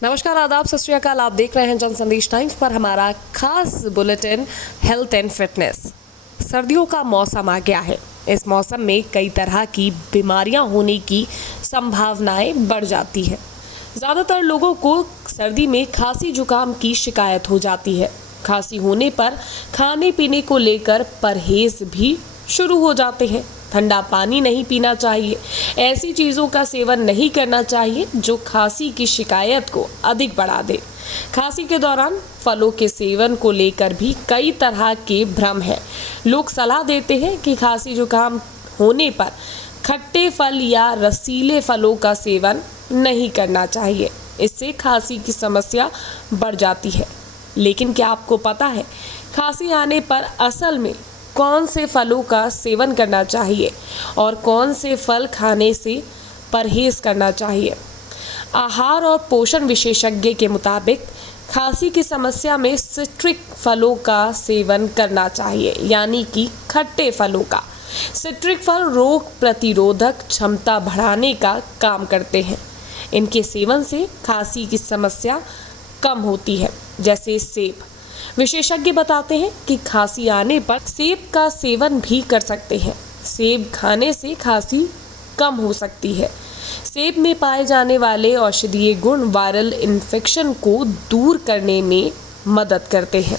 नमस्कार, आदाब, सत श्री अकाल। आप देख रहे हैं जन संदेश टाइम्स पर हमारा खास बुलेटिन हेल्थ एंड फिटनेस। सर्दियों का मौसम आ गया है। इस मौसम में कई तरह की बीमारियां होने की संभावनाएं बढ़ जाती है। ज़्यादातर लोगों को सर्दी में खांसी जुकाम की शिकायत हो जाती है। खांसी होने पर खाने पीने को लेकर परहेज भी शुरू हो जाते हैं। ठंडा पानी नहीं पीना चाहिए, ऐसी चीज़ों का सेवन नहीं करना चाहिए जो खांसी की शिकायत को अधिक बढ़ा दे। खांसी के दौरान फलों के सेवन को लेकर भी कई तरह के भ्रम हैं। लोग सलाह देते हैं कि खांसी जुकाम होने पर खट्टे फल या रसीले फलों का सेवन नहीं करना चाहिए, इससे खांसी की समस्या बढ़ जाती है। लेकिन क्या आपको पता है खांसी आने पर असल में कौन से फलों का सेवन करना चाहिए और कौन से फल खाने से परहेज करना चाहिए? आहार और पोषण विशेषज्ञ के मुताबिक खांसी की समस्या में सिट्रिक फलों का सेवन करना चाहिए, यानी कि खट्टे फलों का। सिट्रिक फल रोग प्रतिरोधक क्षमता बढ़ाने का काम करते हैं। इनके सेवन से खांसी की समस्या कम होती है। जैसे सेब, विशेषज्ञ बताते हैं कि खांसी आने पर सेब का सेवन भी कर सकते हैं। सेब खाने से खांसी कम हो सकती है। सेब में पाए जाने वाले औषधीय गुण वायरल इन्फेक्शन को दूर करने में मदद करते हैं।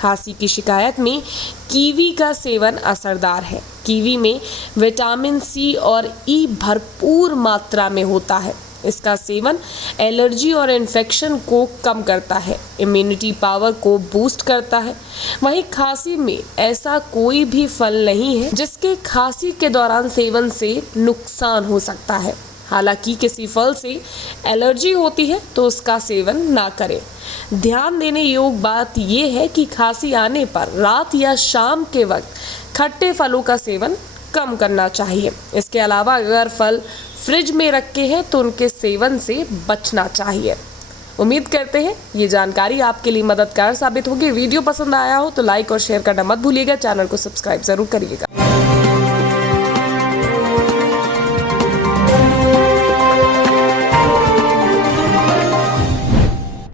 खांसी की शिकायत में कीवी का सेवन असरदार है। कीवी में विटामिन सी और ई भरपूर मात्रा में होता है। इसका सेवन एलर्जी और इन्फेक्शन को कम करता है, इम्यूनिटी पावर को बूस्ट करता है। वहीं खांसी में ऐसा कोई भी फल नहीं है जिसके खांसी के दौरान सेवन से नुकसान हो सकता है। हालांकि किसी फल से एलर्जी होती है तो उसका सेवन ना करें। ध्यान देने योग्य बात यह है कि खांसी आने पर रात या शाम के वक्त खट्टे फलों का सेवन कम करना चाहिए। इसके अलावा अगर फल फ्रिज में रखे हैं तो उनके सेवन से बचना चाहिए। उम्मीद करते हैं ये जानकारी आपके लिए मददगार साबित होगी। वीडियो पसंद आया हो तो लाइक और शेयर करना मत भूलिएगा। चैनल को सब्सक्राइब जरूर करिएगा।